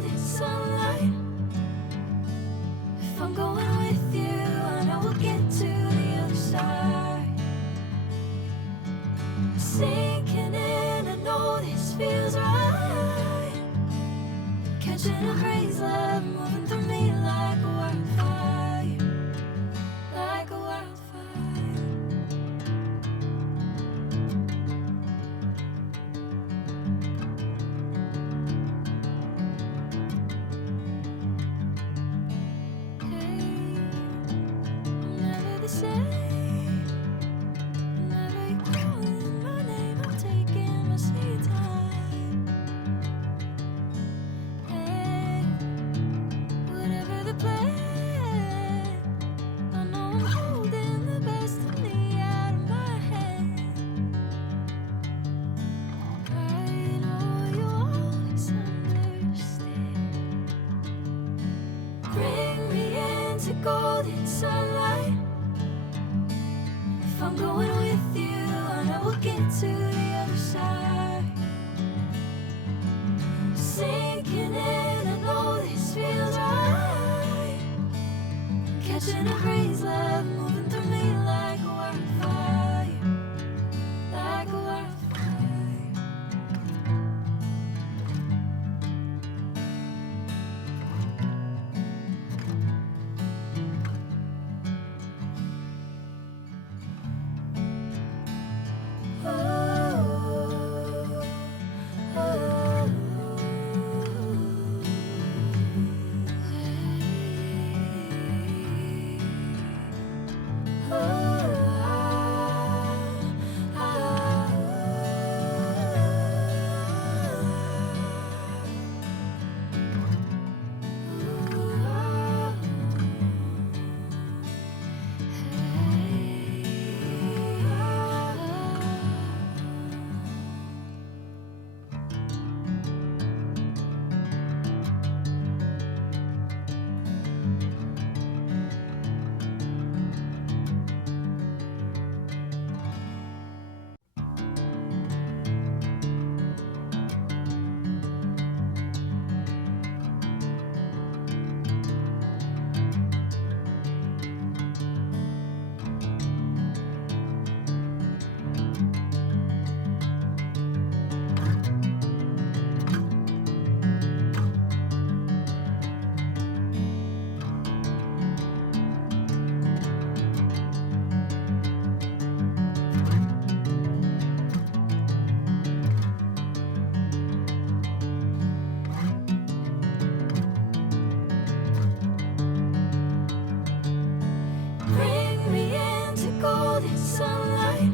golden sunlight. If I'm going with you, I know we'll get to the other side. Sinking in, I know this feels right. Catching a crazy love, moving through me like a wildfire, like a wildfire. Golden sunlight. If I'm going with you, I know we'll get to the other side. Sinking in, I know this feels right. Catching a crazy love, moving through me like a wildfire, like a wildfire. Golden sunlight.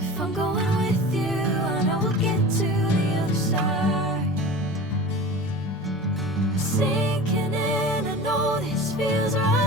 If I'm going with you, I know we'll get to the other side. Sinking in, I know this feels right.